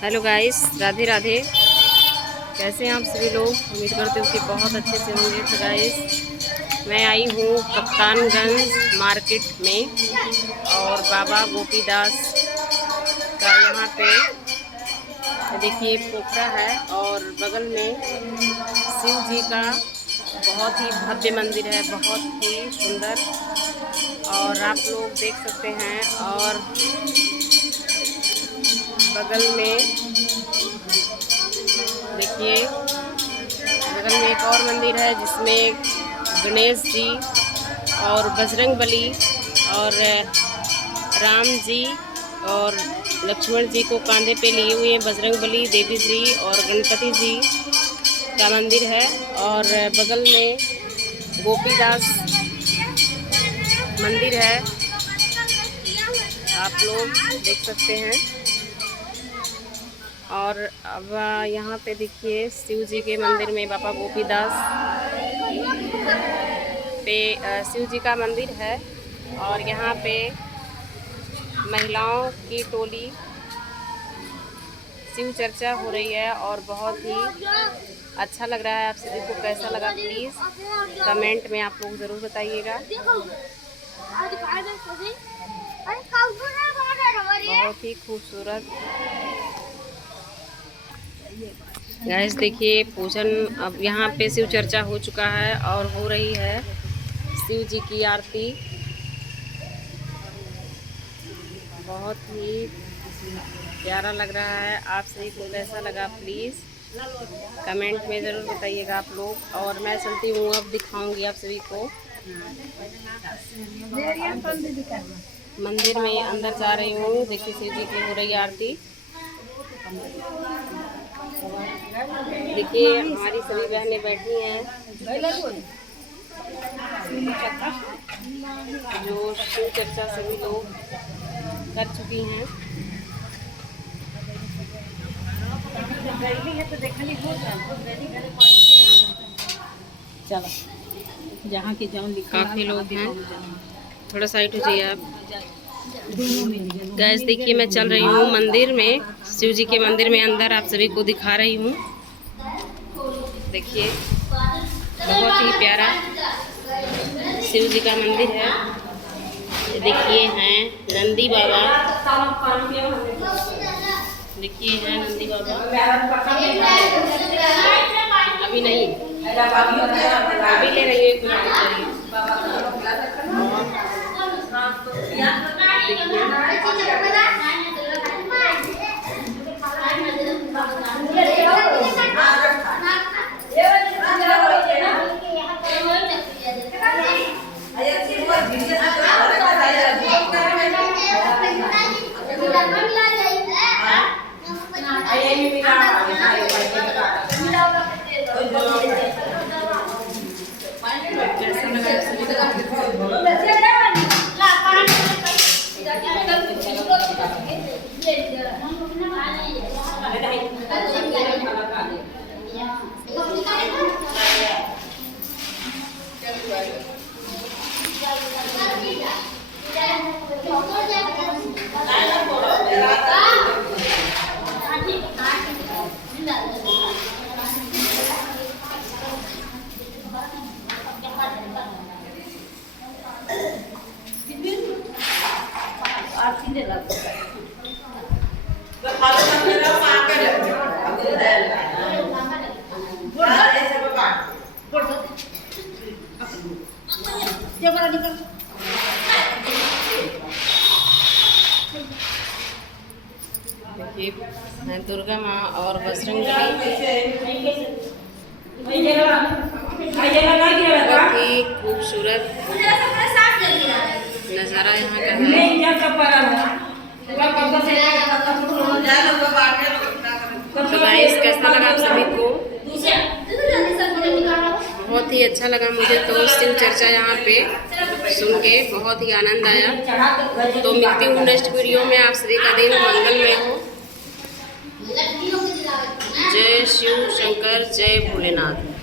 Hello guys, Radhe Radhe. कैसे हैं आप सभी लोग? उम्मीद करते हो कि बहुत अच्छे से होंगे। तो गाइस, मैं आई हूँ कप्तानगंज मार्केट में और बाबा गोपीदास का यहाँ पे देखिए पोखरा है और बगल में शिव जी का बहुत ही भव्य मंदिर है, बहुत ही सुंदर। और आप लोग देख सकते हैं। और बगल में देखिए, बगल में एक और मंदिर है जिसमें गणेश जी और बजरंगबली और राम जी और लक्ष्मण जी को कांधे पे लिए हुए हैं। बजरंगबली, देवी जी और गणपति जी का मंदिर है। और बगल में गोपीदास मंदिर है, आप लोग देख सकते हैं। और अब यहाँ पे देखिए शिव जी के मंदिर में बाबा गोपीदास पे शिव जी का मंदिर है। और यहाँ पे महिलाओं की टोली शिव चर्चा हो रही है और बहुत ही अच्छा लग रहा है। आप सभी को कैसा लगा प्लीज़ कमेंट में आप लोग ज़रूर बताइएगा। बहुत ही खूबसूरत गाइस, देखिए पूजन अब यहाँ पे शिव चर्चा हो चुका है और हो रही है शिव जी की आरती। बहुत ही प्यारा लग रहा है। आप सभी को कैसा लगा प्लीज़ कमेंट में ज़रूर बताइएगा आप लोग। और मैं चलती हूँ, अब दिखाऊंगी आप सभी को। मंदिर में अंदर जा रही हूँ। देखिए शिव जी की हो रही आरती। देखिए हमारी सभी बहनें बैठी हैं जो शिव चर्चा सभी लोग कर चुकी हैं। चलो जहाँ की जाऊँ काफ़ी लोग हैं, थोड़ा साइड हो जाइए आप। गैस देखिए, मैं चल रही हूँ मंदिर में, शिव जी के मंदिर में अंदर आप सभी को दिखा रही हूँ। देखिए बहुत ही प्यारा शिव जी का मंदिर है। देखिए हैं नंदी बाबा, देखिए हैं नंदी बाबा। अभी नहीं, अभी ले रही है देखिए मैं दुर्गा माँ और बजरंगबली, बहुत ही खूबसूरत नज़ारा यहाँ का है। तो गाइस, कैसा लगा आप सभी को? बहुत ही अच्छा लगा मुझे तो शिव चर्चा यहाँ पे सुन के बहुत ही आनंद आया। तो मिलती हूँ नेक्स्ट वीडियो में। आप सभी का दिन मंगलमय हो। जय शिव शंकर, जय भोलेनाथ।